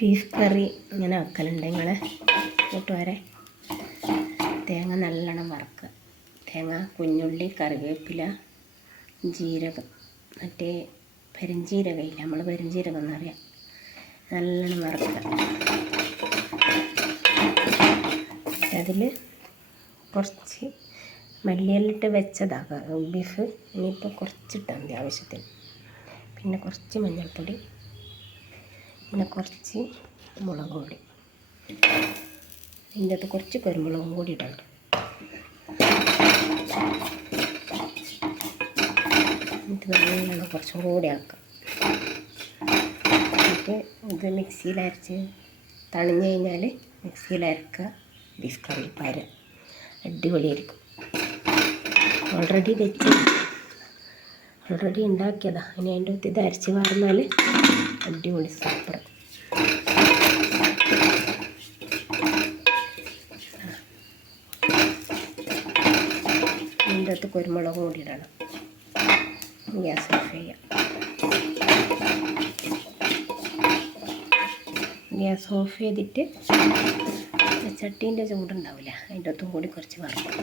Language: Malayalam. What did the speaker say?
ബീഫ് കറി ഇങ്ങനെ വെക്കലുണ്ട് നിങ്ങൾ കൂട്ടുകാരെ. തേങ്ങ നല്ലോണം വറക്കുക. തേങ്ങ, കുഞ്ഞുള്ളി, കറിവേപ്പില, ജീരകം, മറ്റേ പെരുംജീരകമില്ല, നമ്മൾ പെരുംജീരകം എന്നറിയാം, നല്ലോണം വറക്കുക. അതിൽ കുറച്ച് മല്ലിയിലിട്ട് വെച്ചതാക്കുക ബീഫ്. ഇനിയിപ്പോൾ കുറച്ചിട്ടാൽ മതി ആവശ്യത്തിന്. പിന്നെ കുറച്ച് മഞ്ഞൾപ്പൊടി, പിന്നെ കുറച്ച് മുളക് പൊടി, ഇതിൻ്റെ അകത്ത് കുറച്ച് കുരുമുളകും കൂടി ഇടണം. എന്നിട്ട് നല്ലോണം കുറച്ചും കൂടി ആക്കാം. എന്നിട്ട് ഇത് മിക്സിയിൽ അരച്ച് തണിഞ്ഞ് കഴിഞ്ഞാൽ മിക്സിയിൽ അരക്കുക. ബീഫ് കറി പാര അടിപൊളിയായിരിക്കും. ഓൾറെഡി ഉണ്ടാക്കിയതാ. ഇനി അതിൻ്റെ അകത്ത് ഇത് അരച്ച് വാർന്നാൽ അടിപൊളി സൂപ്പർ. ഇതിൻ്റെ അകത്ത് കുരുമുളകും കൂടി ഇടണം. ഗ്യാസ് ഓഫ് ചെയ്യാം. ഗ്യാസ് ഓഫ് ചെയ്തിട്ട് ചട്ടീൻ്റെ ചൂടുണ്ടാവില്ല, അതിൻ്റെ അകത്തും കൂടി കുറച്ച് വറക്കും.